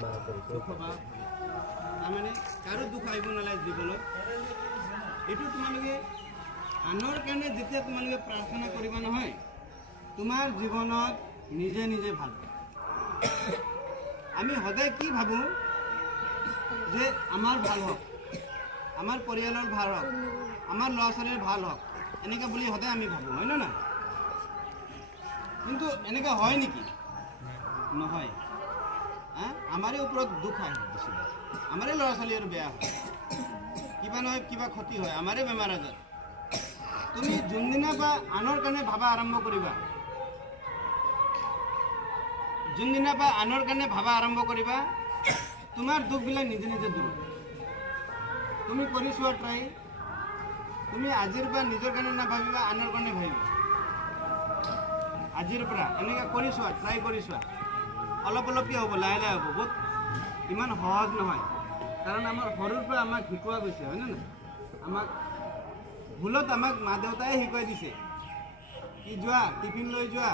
দুখ পাবা তাৰমানে কাৰো দুখ আহিব নালাগে জীৱনত এইটো তোমালোকে আনৰ কাৰণে যেতিয়া তোমালোকে প্ৰাৰ্থনা কৰিবা নহয় তোমাৰ জীৱনত নিজে নিজে ভাল আমি সদায় কি ভাবোঁ যে আমাৰ ভাল হওক আমাৰ পৰিয়ালৰ ভাল হওক আমাৰ ল'ৰা ছোৱালীৰ ভাল হওক এনেকৈ বুলি সদায় আমি ভাবোঁ হয় না কিন্তু এনেকৈ হয় নেকি নহয় আমাৰে ওপৰত দুখ আহে বেছি আমাৰে ল'ৰা ছোৱালী আৰু বেয়া হয় কিবা নহয় কিবা ক্ষতি হয় আমাৰে বেমাৰ আজাৰ তুমি যোনদিনা বা আনৰ কাৰণে ভাবা আৰম্ভ কৰিবা যোনদিনা বা আনৰ কাৰণে ভাবা আৰম্ভ কৰিবা তোমাৰ দুখবিলাক নিজে নিজে দূৰ তুমি কৰি চোৱা ট্ৰাই তুমি আজিৰ পৰা নিজৰ কাৰণে নাভাবিবা আনৰ কাৰণে ভাবিবা আজিৰ পৰা এনেকৈ কৰি চোৱা ট্ৰাই কৰি চোৱা অলপ অলপকৈ হ'ব লাহে লাহে হ'ব বহুত ইমান সহজ নহয় কাৰণ আমাৰ সৰুৰ পৰা আমাক শিকোৱা গৈছে হয়নে নাই আমাক ভুলত আমাক মা দেউতাই শিকাই দিছে কি যোৱা টিফিন লৈ যোৱা